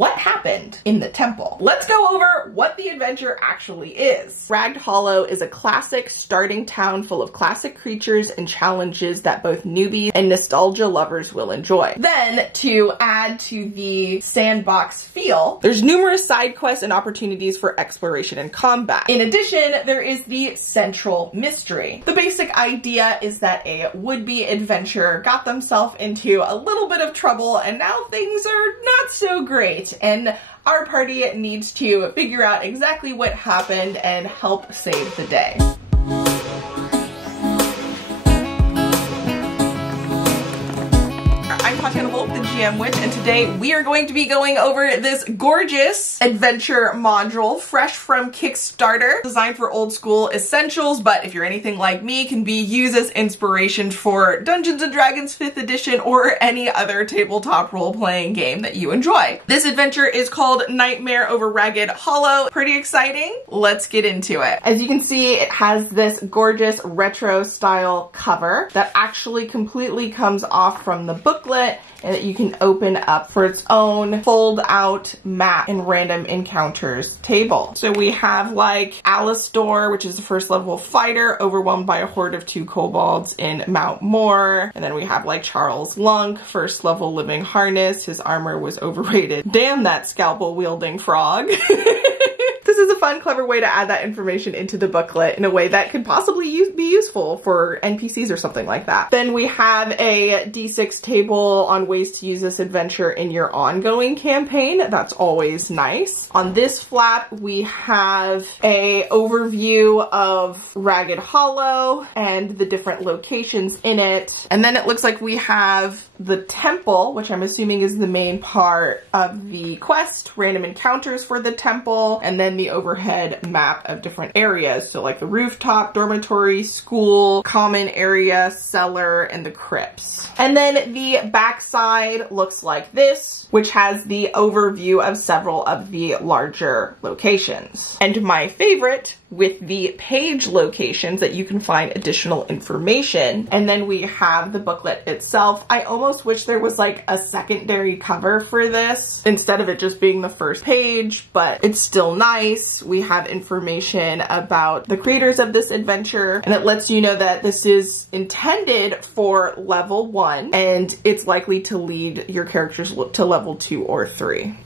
what happened in the temple. Let's go over what the adventure actually is. Ragged Hollow is a classic starting town full of classic creatures and challenges that both newbies and nostalgia lovers will enjoy. Then, to add to the sandbox feel, there's numerous side quests and opportunities for exploration and combat. In addition, there is the central mystery. The basic idea is that a would-be adventurer got themselves into a little bit of trouble and now things are not so great, and our party needs to figure out exactly what happened and help save the day. I'm Tatiana Wolf, the GM Witch, and today we are going to be going over this gorgeous adventure module, fresh from Kickstarter, designed for old school essentials, but if you're anything like me, can be used as inspiration for Dungeons & Dragons 5th edition or any other tabletop role-playing game that you enjoy. This adventure is called Nightmare Over Ragged Hollow. Pretty exciting. Let's get into it. As you can see, it has this gorgeous retro style cover that actually completely comes off from the booklet, and that you can open up for its own fold out map and random encounters table. So we have like Alastor, which is the first level fighter, overwhelmed by a horde of 2 kobolds in Mount Moor. And then we have like Charles Lunk, first level living harness. His armor was overrated. Damn that scalpel wielding frog. This is a fun, clever way to add that information into the booklet in a way that could possibly be useful for NPCs or something like that. Then we have a D6 table on ways to use this adventure in your ongoing campaign. That's always nice. On this flap, we have a overview of Ragged Hollow and the different locations in it. And then it looks like we have the temple, which I'm assuming is the main part of the quest, random encounters for the temple, and then the overhead map of different areas. So like the rooftop, dormitory, school, common area, cellar, and the crypts. And then the backside looks like this, which has the overview of several of the larger locations. And my favorite, with the page locations that you can find additional information. And then we have the booklet itself. I almost wish there was like a secondary cover for this instead of it just being the first page, but it's still nice. We have information about the creators of this adventure, and it lets you know that this is intended for level 1 and it's likely to lead your characters to level 2 or 3.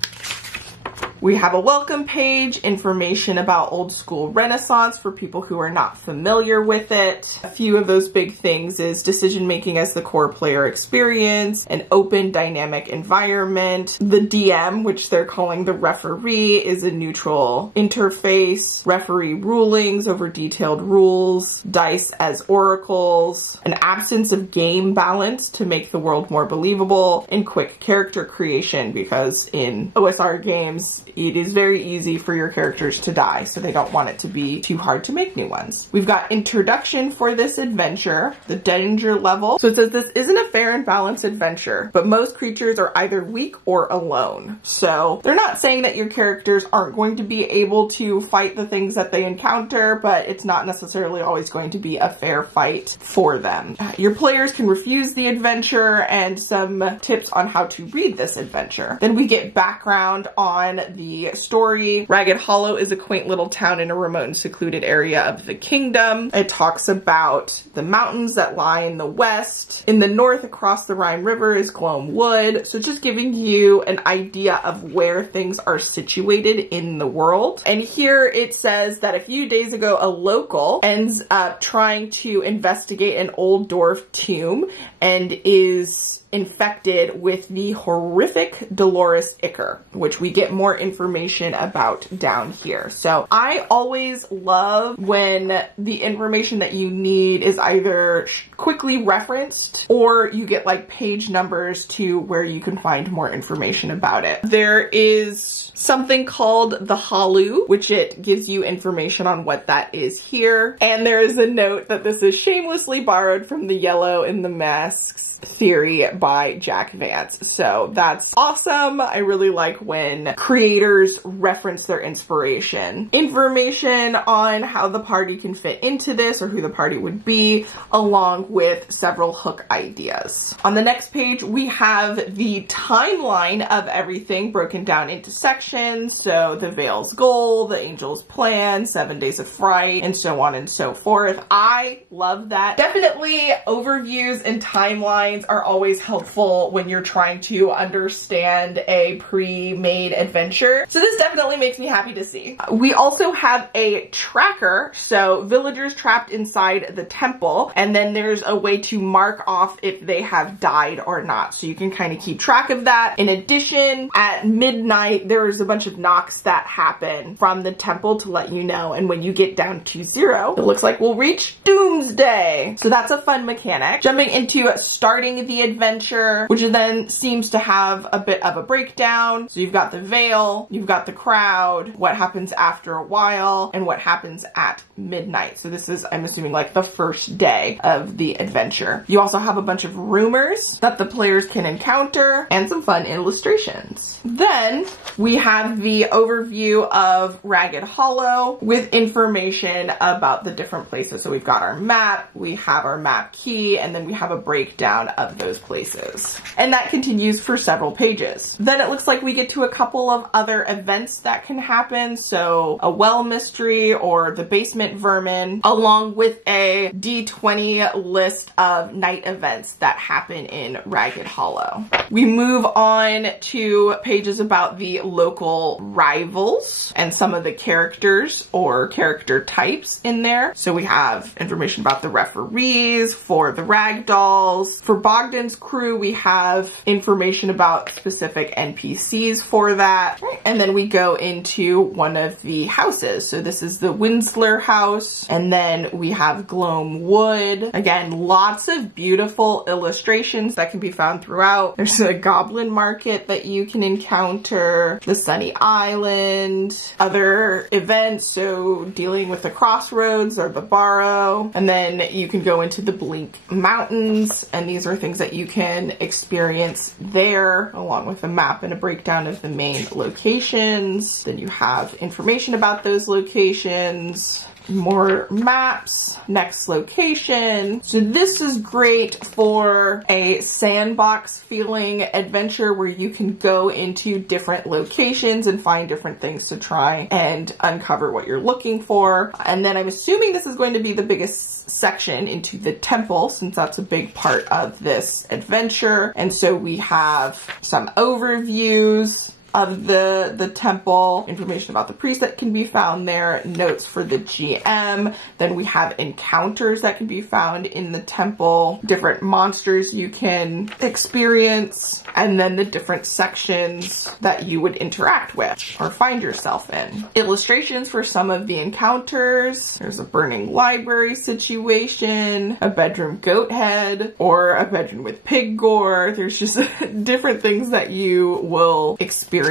We have a welcome page, information about old school Renaissance for people who are not familiar with it. A few of those big things is decision making as the core player experience, an open dynamic environment. The DM, which they're calling the referee, is a neutral interface. Referee rulings over detailed rules. Dice as oracles. An absence of game balance to make the world more believable. And quick character creation, because in OSR games, it is very easy for your characters to die, so they don't want it to be too hard to make new ones. We've got introduction for this adventure, the danger level. So it says this isn't a fair and balanced adventure, but most creatures are either weak or alone. So they're not saying that your characters aren't going to be able to fight the things that they encounter, but it's not necessarily always going to be a fair fight for them. Your players can refuse the adventure and some tips on how to read this adventure. Then we get background on the story. Ragged Hollow is a quaint little town in a remote and secluded area of the kingdom. It talks about the mountains that lie in the west. In the north, across the Rhine River, is Gloam Wood. So just giving you an idea of where things are situated in the world. And here it says that a few days ago, a local ends up trying to investigate an old dwarf tomb and is infected with the horrific Dolores Ichor, which we get more information about down here. So I always love when the information that you need is either quickly referenced or you get like page numbers to where you can find more information about it. There is something called the Halu, which it gives you information on what that is here. And there is a note that this is shamelessly borrowed from the Yellow in the Masks theory by Jack Vance. So that's awesome. I really like when creators reference their inspiration. Information on how the party can fit into this or who the party would be, along with several hook ideas. On the next page, we have the timeline of everything broken down into sections. So the Veil's goal, the Angel's plan, 7 Days of Fright, and so on and so forth. I love that. Definitely overviews and timelines are always helpful when you're trying to understand a pre-made adventure. So this definitely makes me happy to see. We also have a tracker. So villagers trapped inside the temple, and then there's a way to mark off if they have died or not. So you can kind of keep track of that. In addition, at midnight, there's a bunch of knocks that happen from the temple to let you know. And when you get down to 0, it looks like we'll reach doomsday. So that's a fun mechanic. Jumping into starting the adventure, which then seems to have a bit of a breakdown. So you've got the Veil, you've got the crowd, what happens after a while, and what happens at midnight. So this is, I'm assuming, like the first day of the adventure. You also have a bunch of rumors that the players can encounter and some fun illustrations. Then we have the overview of Ragged Hollow with information about the different places. So we've got our map, we have our map key, and then we have a breakdown of those places. And that continues for several pages. Then it looks like we get to a couple of other events that can happen. So a well mystery or the basement vermin, along with a D20 list of night events that happen in Ragged Hollow. We move on to pages about the local rivals and some of the characters or character types in there. So we have information about the referees for the ragdolls. For Bogdan's crew, we have information about specific NPCs for that. And then we go into one of the houses. So this is the Winsler house. And then we have Gloam Wood. Again, lots of beautiful illustrations that can be found throughout. There's a goblin market that you can encounter, the Sunny Island, other events, so dealing with the crossroads or the Barrow. And then you can go into the Blink Mountains, and these are things that you can experience there, along with a map and a breakdown of the main locations. Then you have information about those locations, more maps, next location. So this is great for a sandbox feeling adventure where you can go into different locations and find different things to try and uncover what you're looking for. And then I'm assuming this is going to be the biggest section into the temple, since that's a big part of this adventure. And so we have some overviews of the temple, information about the priest that can be found there, notes for the GM. Then we have encounters that can be found in the temple, different monsters you can experience, and then the different sections that you would interact with or find yourself in. Illustrations for some of the encounters. There's a burning library situation, a bedroom goat head, or a bedroom with pig gore. There's just different things that you will experience.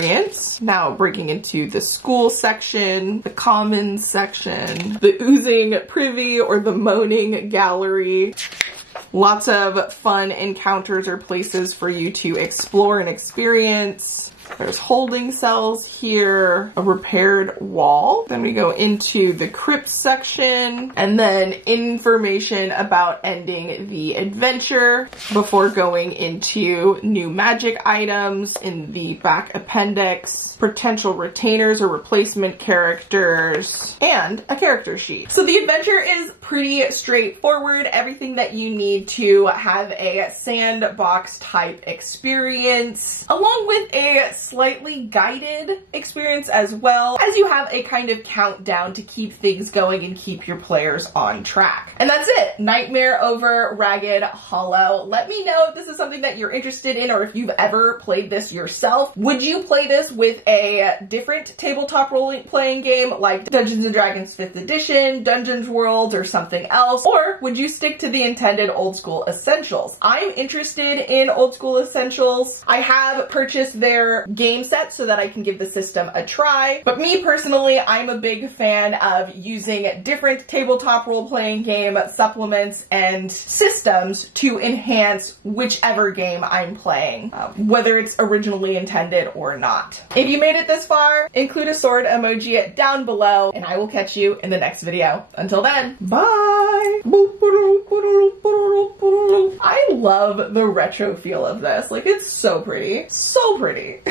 Now breaking into the school section, the commons section, the oozing privy or the moaning gallery. Lots of fun encounters or places for you to explore and experience. There's holding cells here, a repaired wall. Then we go into the crypt section, and then information about ending the adventure before going into new magic items in the back appendix, potential retainers or replacement characters, and a character sheet. So the adventure is pretty straightforward. Everything that you need to have a sandbox type experience, along with a slightly guided experience as well, as you have a kind of countdown to keep things going and keep your players on track. And that's it. Nightmare over Ragged Hollow. Let me know if this is something that you're interested in, or if you've ever played this yourself. Would you play this with a different tabletop role-playing game like Dungeons & Dragons 5th edition, Dungeons World, or something else? Or would you stick to the intended old school essentials? I'm interested in old school essentials. I have purchased their game sets so that I can give the system a try. But me personally, I'm a big fan of using different tabletop role-playing game supplements and systems to enhance whichever game I'm playing, whether it's originally intended or not. If you made it this far, include a sword emoji down below, and I will catch you in the next video. Until then, bye! I love the retro feel of this. Like, it's so pretty. So pretty.